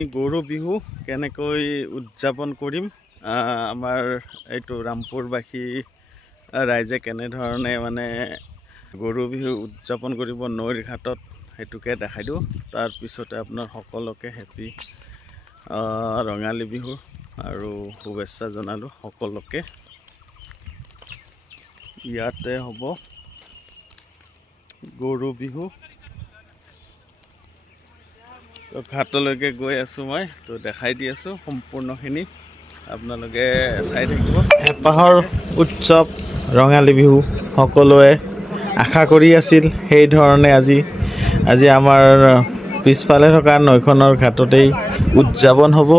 গৰু বিহু কেনেকৈ উদযাপন কৰিম, আমাৰ এইটো ৰামপুৰবাসী ৰাইজে কেনেধৰণে মানে গৰু বিহু উদযাপন কৰিব নৈৰ ঘাটত সেইটোকে দেখাই দিওঁ। তাৰপিছতে আপোনাৰ সকলোকে হেপী ৰঙালী বিহু আৰু শুভেচ্ছা জনালোঁ সকলোকে। ইয়াতে হ'ব গৰু বিহু। তো ঘাটলৈকে গৈ আছোঁ মই, তো দেখাই দি আছোঁ সম্পূৰ্ণখিনি, আপোনালোকে চাই থাকিব। হেঁপাহৰ উৎসৱ ৰঙালী বিহু সকলোৱে আশা কৰি আছিল, সেইধৰণে আজি আমাৰ পিছফালে থকা নৈখনৰ ঘাটতেই উদযাপন হ'ব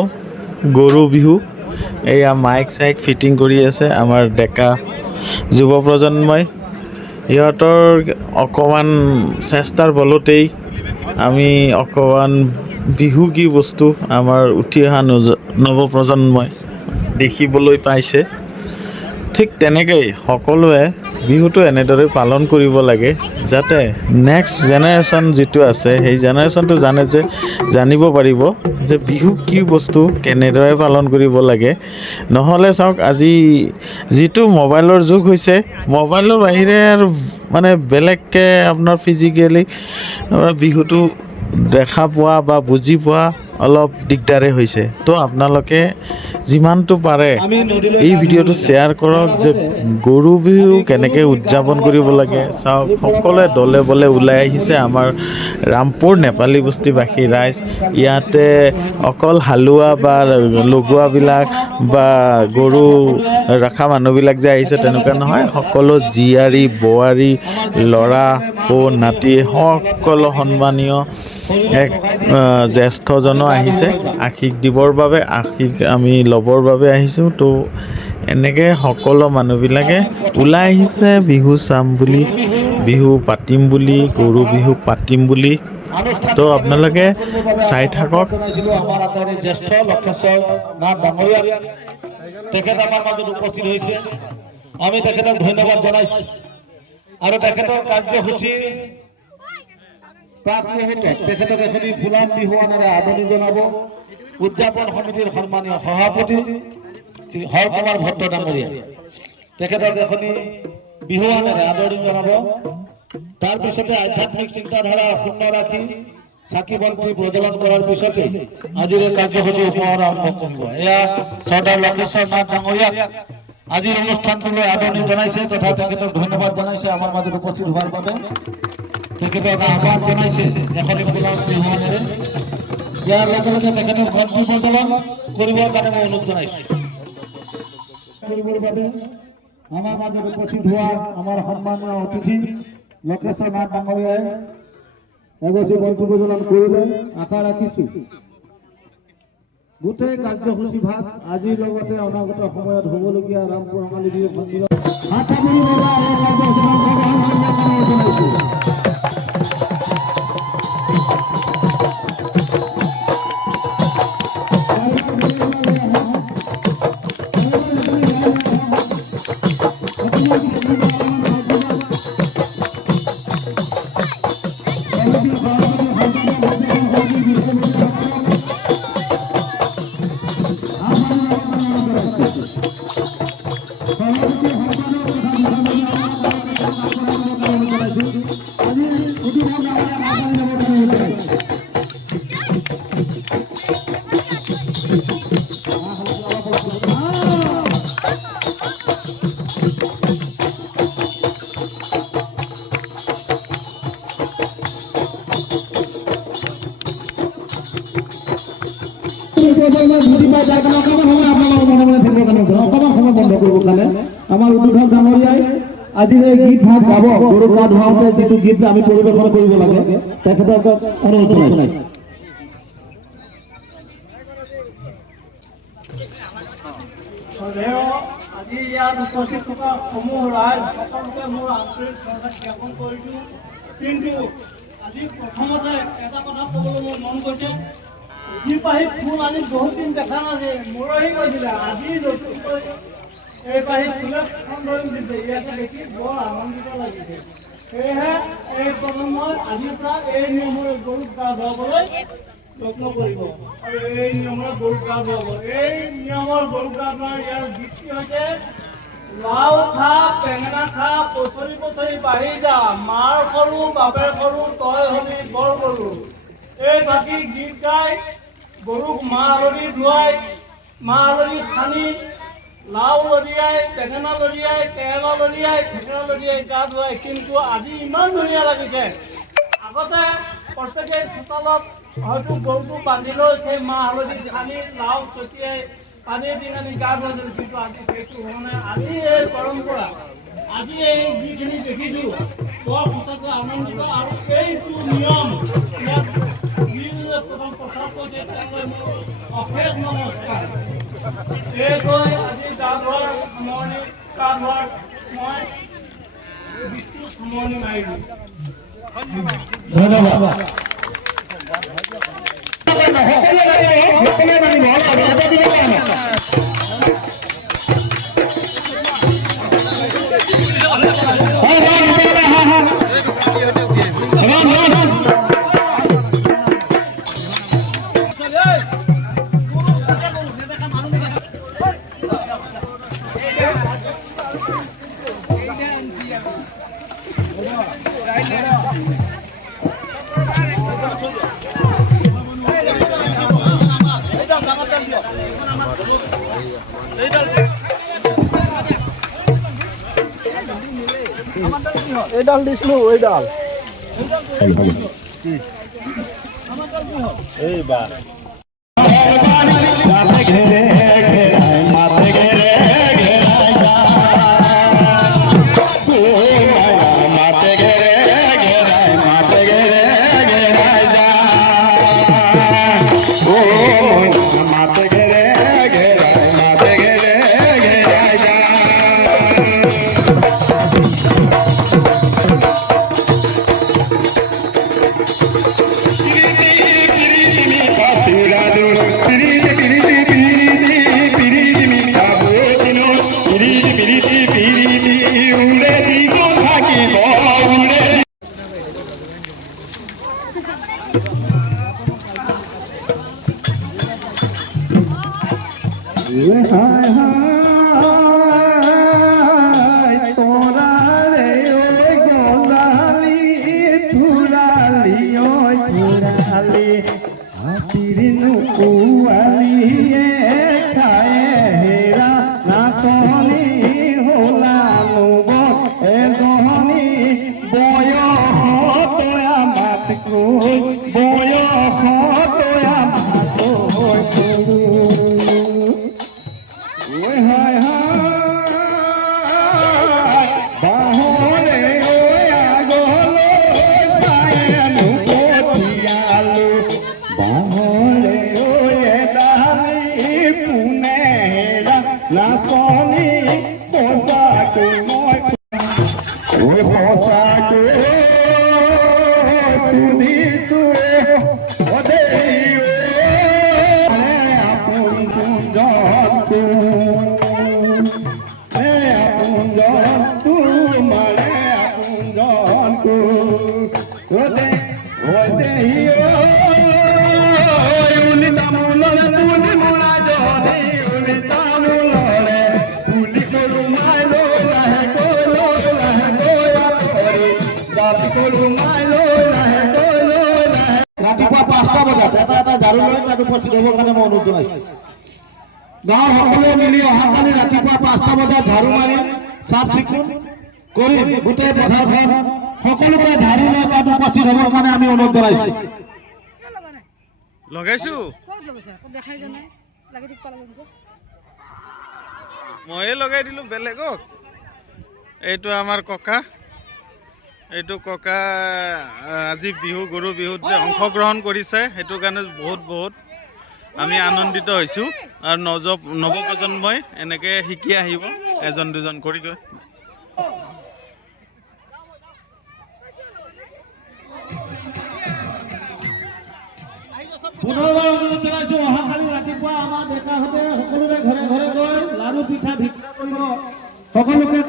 গৰু বিহু। এয়া মাইক চাইক ফিটিং কৰি আছে আমাৰ ডেকা যুৱ প্ৰজন্মই। সিহঁতৰ অকণমান চেষ্টাৰ বলতেই আমি অকণমান বিহু কি বস্তু আমাৰ উঠি অহা নৱপ্ৰজন্মই দেখিবলৈ পাইছে। ঠিক তেনেকেই সকলোৱে বিহুটো এনেদৰে পালন কৰিব লাগে, যাতে নেক্সট জেনেৰেশ্যন যিটো আছে সেই জেনেৰেশ্যনটো জানিব পাৰিব যে বিহু কি বস্তু, কেনেদৰে পালন কৰিব লাগে। নহ'লে চাওক, আজি যিটো মোবাইলৰ যুগ হৈছে, মোবাইলৰ বাহিৰে আৰু মানে বেলেগকৈ আপোনাৰ ফিজিকেলি বিহুটো দেখা পোৱা বা বুজি পোৱা অলপ দিগদাৰে হৈছে। তো আপোনালোকে যিমানটো পাৰে এই ভিডিঅ'টো শ্বেয়াৰ কৰক যে গৰু বিহু কেনেকৈ উদযাপন কৰিব লাগে। চাওক, সকলোৱে দলে বলে ওলাই আহিছে আমাৰ ৰামপুৰ নেপালী বস্তিবাসী ৰাইজ। ইয়াতে অকল হালোৱা বা লগোৱাবিলাক বা গৰু ৰখা মানুহবিলাক যে আহিছে তেনেকুৱা নহয়, সকলো জীয়াৰী বোৱাৰী ল'ৰা নাতি সকলো সন্মানীয় এক জ্যেষ্ঠজনো আহিছে আশীষ দিবৰ বাবে, আশীষ আমি ল'বৰ বাবে আহিছোঁ। তো এনেকৈ সকলো মানুহবিলাকে ওলাই আহিছে বিহু চাম বুলি, বিহু পাতিম বুলি, গৰু বিহু পাতিম বুলি। তো আপোনালোকে চাই থাকক। তেখেত আমাৰ মাজত উপস্থিত হৈছে, আমি তেখেতক ধন্যবাদ জনাইছোঁ। আৰু তেখেতৰ কাৰ্যসূচী প্ৰাক মুহূৰ্তত তেখেতক এখনি ফুলাম বিহুৱানেৰে আদৰণি জনাব উদযাপন সমিতিৰ সন্মানীয় সভাপতি শ্ৰী হৰ কুমাৰ ভট্ট ডাঙৰীয়া। তেখেতক এখনি বিহুৱানেৰে আদৰণি জনাব। তাৰপিছতে আধ্যাত্মিক চিন্তাধাৰা অক্ষুণ্ণ ৰাখি চাকি বন্তি প্ৰজ্বলন কৰাৰ পিছতে আজিৰ কাৰ্যসূচী আৰম্ভ কৰিব। এয়া চৰ্দাৰ লক্ষেশ্বৰ নাথ ডাঙৰীয়াক আজিৰ অনুষ্ঠানটোলৈ আদৰণি জনাইছে তথা তেখেতক ধন্যবাদ জনাইছে আমাৰ মাজত উপস্থিত হোৱাৰ বাবে। তেখেতক আহ্বান জনাইছে এখনি ফুলাম বিহুৱানেৰে। ইয়াৰ লগে লগে তেখেতক বন্তি প্ৰজ্বলন কৰিবৰ কাৰণে মই অনুৰোধ জনাইছোঁ। কৰিবৰ বাবে আমাৰ মাজত উপস্থিত হোৱা আমাৰ সন্মানীয় অতিথি লক্ষেশ্বৰ নাথ ডাঙৰীয়াই এগছি বন্তি প্ৰজ্বলন কৰিলে আশা ৰাখিছোঁ গোটেই কাৰ্যসূচী ভাগ আজিৰ লগতে অনাগত সময়ত হ'বলগীয়া ৰামপুৰ ৰঙালী বিহু সন্মিলন আমাৰ উদ্বোধক ডাঙৰীয়াই আজিৰ এই গীত ভাগ গাব। গৰু গা ধুৱাওঁতে যিটো গীত আমি পৰিৱেশন কৰিব লাগে তেখেতক অনুৰোধ জনাইছোঁ। আজি ইয়াত উপস্থিত থকা সমূহ ৰাইজ সকলোকে মোৰ আন্তৰিক শ্ৰদ্ধা জ্ঞাপন কৰিছোঁ। কিন্তু আজি প্ৰথমতে এটা কথা ক'বলৈ মোৰ মন গৈছে, যি পাহি ফুল আজি বহুত দিন দেখা নাছিল, মৰহি গৈছিলে। আজি নতুনকৈ এই পাহি ফুলে ধৰি দিছে, ইয়াতে দেখি বৰ আনন্দিত লাগিছে। সেয়েহে এই প্ৰজন্মই আজিৰ পৰা এই নিয়মৰে গৰুক গা ধুৱাবলৈ যত্ন কৰিব আৰু এই নিয়মৰ গৰু গা ধুৱাব। এই নিয়মৰ গৰু গা ধোৱাৰ ইয়াৰ ভিত্তি হৈছে লাও খা বেঙেনা খা পচৰি পচৰি বাঢ়ি যা, মাৰ সৰু বাপেৰ সৰু তই হবি বৰ গৰু। এই বাকী গীত গাই গৰুক মাহ হালধি ধুৱাই মাহ হালধি সানি লাও লদিয়াই বেঙেনা লদিয়াই কেৰেলা লদিয়াই থেকেৰা লদিয়াই গা ধুৱাই। কিন্তু আজি ইমান ধুনীয়া লাগিছে, আগতে প্ৰত্যেকে চোতালত হয়তো গৰুটো বান্ধি লৈ সেই মাহ হালধি সানি লাও ছটিয়াই পানী দি আনি গা ধুৱাইছিল। কিন্তু আজি সেইটো হোৱা নাই। আজি এই পৰম্পৰা, আজি এই যিখিনি দেখিছোঁ বৰ সঁচাকৈ আনন্দিত। আৰু এইটো নিয়ম ইয়াত যিজনে প্ৰথম প্ৰচাৰ কৰিছে তেওঁলোকে মোৰ অশেষ নমস্কাৰ। এইকৈ আজি গা ধোৱাৰ সামৰণি, গা ধোৱাৰ মই বিষ্ণু সামৰণি মাৰিলোঁ। ধন্যবাদ। এইডাল দিছিলো, এইডাল এইবাৰ ৰাতিপুৱা 5টা বজাত এটা ঝাৰু লৈ তাত উপস্থিত হ'বৰ কাৰণে মই অনুৰোধ জনাইছোঁ। গাঁৱৰ সকলোৱে মিলি অহাকালি ৰাতিপুৱা 5টা বজাত ঝাৰু মাৰি চাফ চিকুণ কৰি গোটেই পথাৰখন সকলোকে ঝাৰু লৈ তাত উপস্থিত হ'বৰ কাৰণে আমি অনুৰোধ জনাইছোঁ। লগাইছো ময়ে লগাই দিলোঁ বেলেগক। এইটো আমাৰ ককা, এইটো ককা আজি বিহু গৰু বিহুত যে অংশগ্ৰহণ কৰিছে সেইটো কাৰণে বহুত আমি আনন্দিত হৈছোঁ। আৰু নৱপ্ৰজন্মই এনেকৈ শিকি আহিব এজন দুজন কৰি গৈ। পুনৰবাৰ অনুৰোধ জনাইছোঁ, অহাকালি ৰাতিপুৱা আমাৰ ডেকাহঁতে সকলোৰে ঘৰে ঘৰে গৈ লাড়ু পিঠা ভিক্ষা কৰিব। সকলোকে